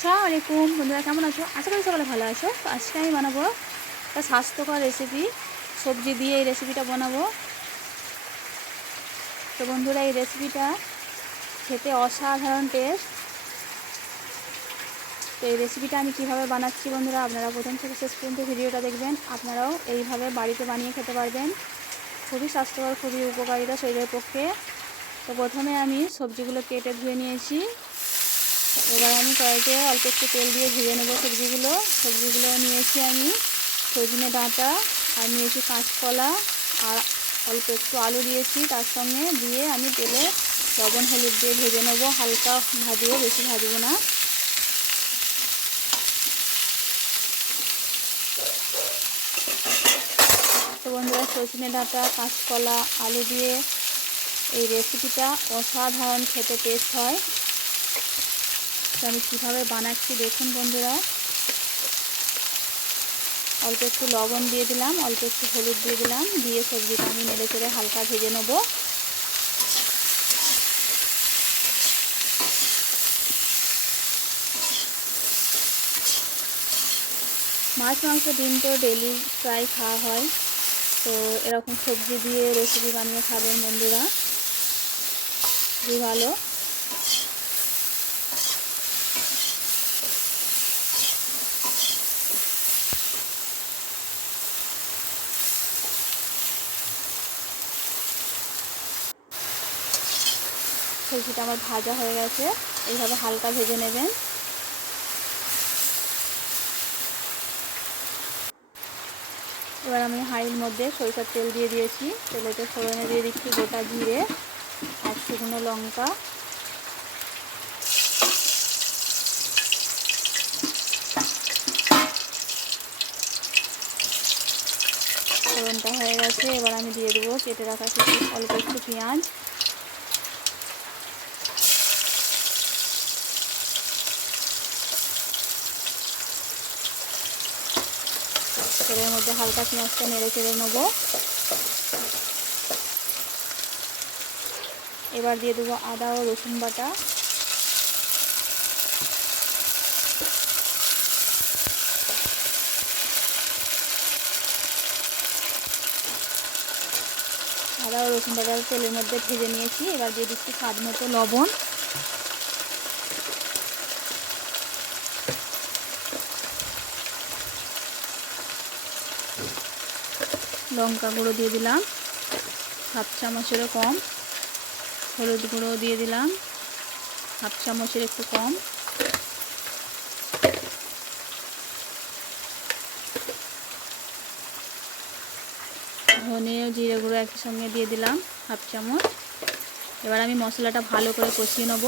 আসসালামু আলাইকুম বন্ধুরা, কেমন আছো? আশা করি সকালে ভালো আছো। তো আজকে আমি বানাবো একটা স্বাস্থ্যকর রেসিপি, সবজি দিয়ে এই রেসিপিটা বানাবো। তো বন্ধুরা, এই রেসিপিটা খেতে অসাধারণ টেস্ট। তো এই রেসিপিটা আমি কিভাবে বানাচ্ছি বন্ধুরা, আপনারা প্রথম থেকে শেষ পর্যন্ত ভিডিওটা দেখবেন। আপনারাও এইভাবে বাড়িতে বানিয়ে খেতে পারবেন। খুবই স্বাস্থ্যকর, খুবই উপকারিতা শরীরের পক্ষে। তো প্রথমে আমি সবজিগুলো কেটে ধুয়ে নিয়েছি। এবার আমি কড়াইতে অল্প একটু তেল দিয়ে ভেজে নেব সবজিগুলো নিয়েছি আমি সজনে ডাঁটা, আর নিয়েছি কাঁচকলা, আর অল্প একটু আলু দিয়েছি তার সঙ্গে দিয়ে আমি তেলে লবণ হলুদ দিয়ে ভেজে নেব। হালকা ভাজবো, বেশি ভাজবো না। তো বন্ধুরা, সজনে ডাঁটা, কাঁচকলা, আলু দিয়ে এই রেসিপিটা অসাধারণ খেতে টেস্ট হয়। তো আমি কীভাবে বানাচ্ছি দেখুন বন্ধুরা। অল্প একটু লবণ দিয়ে দিলাম, অল্প একটু হলুদ দিয়ে দিলাম, দিয়ে সবজিটা আমি নেড়ে চেড়ে হালকা ভেজে নেব। মাছ মাংস ডিম তো ডেলি প্রায় খাওয়া হয়। তো এরকম সবজি দিয়ে রেসিপি বানিয়ে খাবেন বন্ধুরা, খুবই ভালো। সবজিটা আমার ভাজা হয়ে গেছে, এইভাবে হালকা ভেজে নেবেন। এবার আমি হাঁড়ির মধ্যে সরিষার তেল দিয়ে দিয়েছি। তেলেতে ফোড়নে দিয়ে দিচ্ছি গোটা জিরে আর শুকনো লঙ্কা। ফোড়নটা হয়ে গেছে, এবার আমি দিয়ে দেবো কেটে রাখা কিছু অল্প একটু পেঁয়াজ। তেলের মধ্যে হালকা পেঁয়াজটা নেড়ে চেড়ে নেবো। এবার দিয়ে দেবো আদা ও রসুন বাটা। আদা ও রসুন বাটা তেলের মধ্যে ভেজে নিয়েছি। এবার দিয়ে দিচ্ছি স্বাদ মতো লবণ। লঙ্কা গুঁড়ো দিয়ে দিলাম হাফ চামচেরও কম। হলুদ গুঁড়ো দিয়ে দিলাম হাফ চামচের একটু কম। ধনে ও জিরে গুঁড়ো একই সঙ্গে দিয়ে দিলাম হাফ চামচ। এবার আমি মশলাটা ভালো করে কষিয়ে নেব।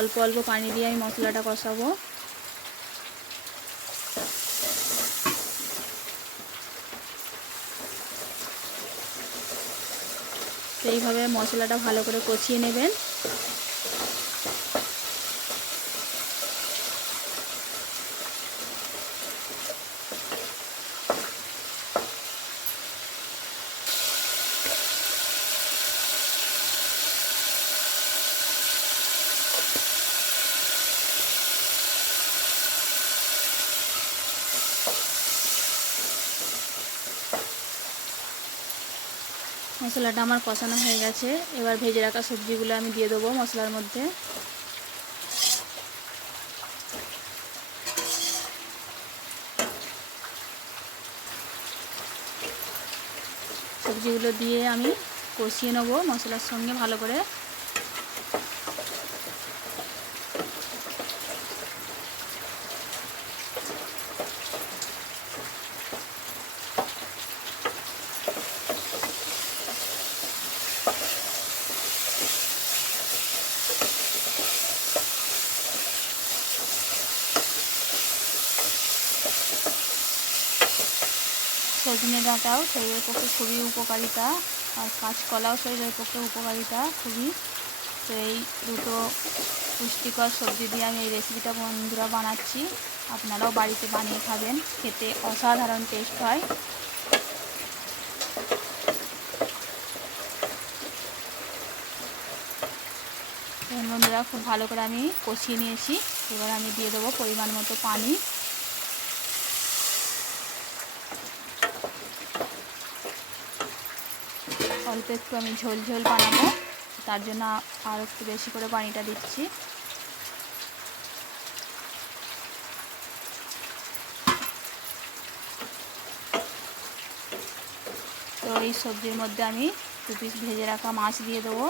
অল্প অল্প পানি দিয়ে আমি মশলাটা কষাবো। তো এইভাবে মশলাটা ভালো করে কষিয়ে নেবেন। মশলাটা আমার কষানো হয়ে গেছে। এবার ভেজে রাখা সবজিগুলো আমি দিয়ে দেবো মশলার মধ্যে। সবজিগুলো দিয়ে আমি কষিয়ে নেবো মশলার সঙ্গে ভালো করে। সজনে ডাঁটাও শরীরের পক্ষে খুবই উপকারিতা, আর কাঁচকলাও শরীরের পক্ষে উপকারিতা খুবই। তো এই দুটো পুষ্টিকর সবজি দিয়ে আমি এই রেসিপিটা বন্ধুরা বানাচ্ছি। আপনারাও বাড়িতে বানিয়ে খাবেন, খেতে অসাধারণ টেস্ট হয়। বন্ধুরা খুব ভালো করে আমি কষিয়ে নিয়েছি। এবার আমি দিয়ে দেবো পরিমাণ মতো পানি। অল্প একটু আমি ঝোল ঝোল বানাবো, তার জন্য আর একটু বেশি করে পানিটা দিচ্ছি। তো এই সবজির মধ্যে আমি 2 পিস ভেজে রাখা মাছ দিয়ে দেবো।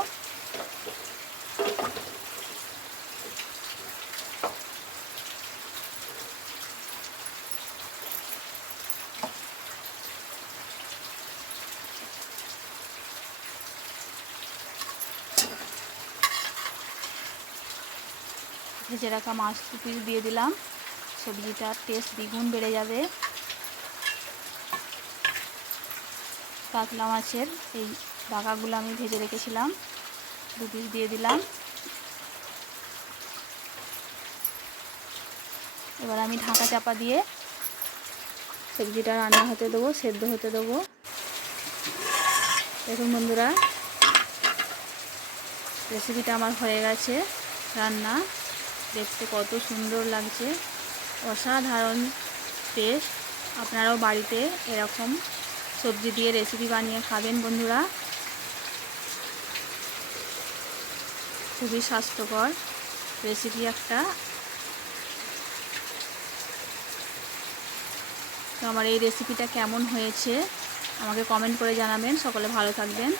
ভেজে রাখা মাছ 2 পিস দিয়ে দিলাম, সবজিটার টেস্ট দ্বিগুণ বেড়ে যাবে। কাতলা মাছের এই ডাকাগুলো আমি ভেজে রেখেছিলাম, 2 পিস দিয়ে দিলাম। এবার আমি ঢাকা চাপা দিয়ে সবজিটা রান্না হতে দেবো, সেদ্ধ হতে দেবো। দেখুন বন্ধুরা, রেসিপিটা আমার হয়ে গেছে রান্না। দেখতে কত সুন্দর লাগছে, অসাধারণ টেস্ট। আপনারাও বাড়িতে এরকম সবজি দিয়ে রেসিপি বানিয়ে খাবেন বন্ধুরা, খুবই স্বাস্থ্যকর রেসিপি একটা। তো আমার এই রেসিপিটা কেমন হয়েছে আমাকে কমেন্ট করে জানাবেন। সকলে ভালো থাকবেন।